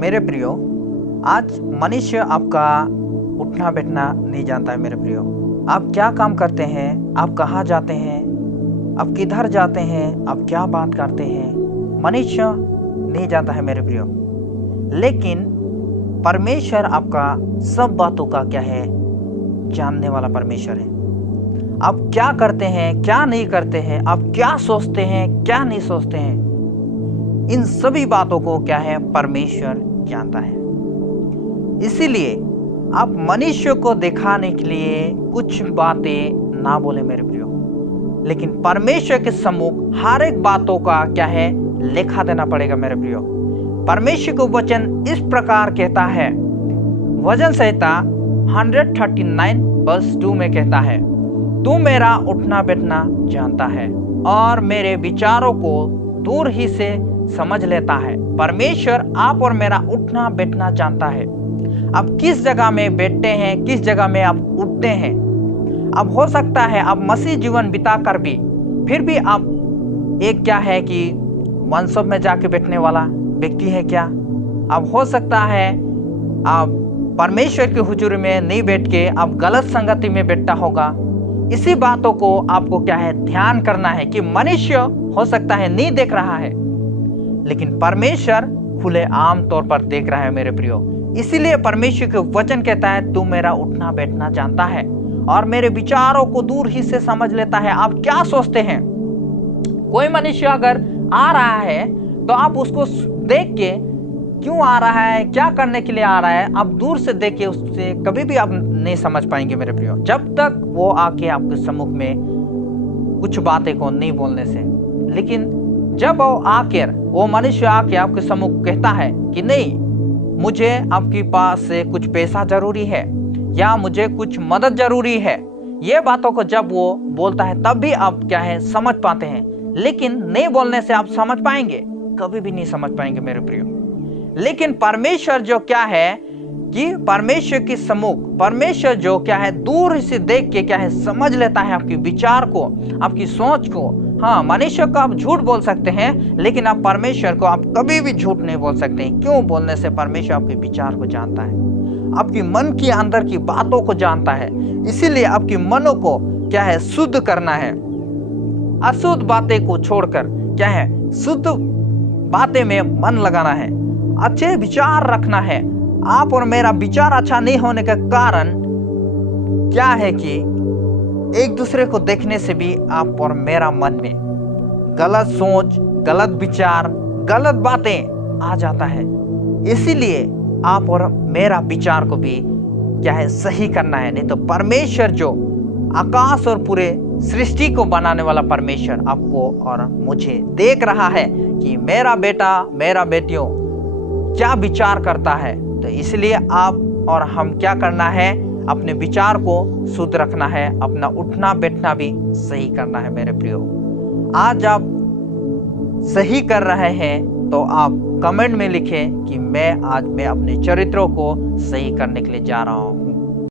मेरे प्रियो, आज मनुष्य आपका उठना बैठना नहीं जानता है। मेरे प्रियो, आप क्या काम करते हैं, आप कहाँ जाते हैं, आप किधर जाते हैं, आप क्या बात करते हैं, मनुष्य नहीं जानता है मेरे प्रियो। लेकिन परमेश्वर आपका सब बातों का क्या है, जानने वाला परमेश्वर है। आप क्या करते हैं, क्या नहीं करते हैं, आप क्या सोचते हैं, क्या नहीं सोचते हैं, इन सभी बातों को क्या है, परमेश्वर जानता है। इसीलिए आप मनुष्य को दिखाने के लिए कुछ बातें ना बोले मेरे प्रियो, लेकिन परमेश्वर के सम्मुख हर एक बातों का क्या है, लेखा देना पड़ेगा मेरे प्रियो। परमेश्वर को वचन इस प्रकार कहता है, वचन संहिता 139 वर्स 2 में कहता है, तू मेरा उठना बैठना जानता है और मेरे विचारों को दूर ही से समझ लेता है। परमेश्वर आप और मेरा उठना बैठना जानता है। आप किस जगह में बैठते हैं, किस जगह में आप उठते हैं। अब हो सकता है आप मसीह जीवन बिता कर भी फिर भी आप एक क्या है कि मनसब में जाके बैठने वाला व्यक्ति है क्या। अब हो सकता है आप परमेश्वर के हुजूर में नहीं बैठ के आप गलत संगति में बैठता होगा। इसी बातों को आपको क्या है, ध्यान करना है कि मनुष्य हो सकता है नहीं देख रहा है, लेकिन परमेश्वर खुले आम तौर पर देख रहा है मेरे प्रियो। इसीलिए परमेश्वर के वचन कहता है, तू मेरा उठना बैठना जानता है और मेरे विचारों को दूर ही से समझ लेता है। आप क्या सोचते हैं। कोई मनुष्य अगर आ रहा है तो आप उसको देख के क्यों आ रहा है, क्या करने के लिए आ रहा है, आप दूर से देख के उससे कभी भी आप नहीं समझ पाएंगे मेरे प्रियो, जब तक वो आके आपके सम्मुख में कुछ बातें को नहीं बोलने से। लेकिन जब वो मनुष्य आके आपके सम्मुख कहता है कि नहीं, मुझे आपके पास से कुछ पैसा जरूरी है या मुझे कुछ मदद जरूरी है, ये बातों को जब वो बोलता है तब भी आप क्या है, समझ पाते हैं। लेकिन नहीं बोलने से आप समझ पाएंगे, कभी भी नहीं समझ पाएंगे मेरे प्रियो। लेकिन परमेश्वर जो क्या है कि परमेश्वर की सम्मुख, परमेश्वर जो क्या है, दूर से देख के क्या है, समझ लेता है आपके विचार को, आपकी सोच को। हाँ, मनुष्य को आप झूठ बोल सकते हैं, लेकिन आप परमेश्वर को आप कभी भी झूठ नहीं बोल सकते हैं। क्यों बोलने से? परमेश्वर आपके विचार को जानता है, आपकी मन की अंदर की बातों को जानता है। इसीलिए आपकी मनों को क्या है, शुद्ध करना है। अशुद्ध बातें को छोड़कर क्या है, शुद्ध बातें में मन लगाना है, अच्छे विचार रखना है। आप और मेरा विचार अच्छा नहीं होने का कारण क्या है कि एक दूसरे को देखने से भी आप और मेरा मन में गलत सोच, गलत विचार, गलत बातें आ जाता है। इसीलिए आप और मेरा विचार को भी क्या है, सही करना है। नहीं तो परमेश्वर जो आकाश और पूरे सृष्टि को बनाने वाला परमेश्वर आपको और मुझे देख रहा है कि मेरा बेटा, मेरा बेटियों क्या विचार करता है। तो इसलिए आप और हम क्या करना है, अपने विचार को शुद्ध रखना है, अपना उठना बैठना भी सही करना है मेरे प्रियो। आज आप सही कर रहे हैं तो आप कमेंट में लिखें कि मैं अपने चरित्रों को सही करने के लिए जा रहा हूँ।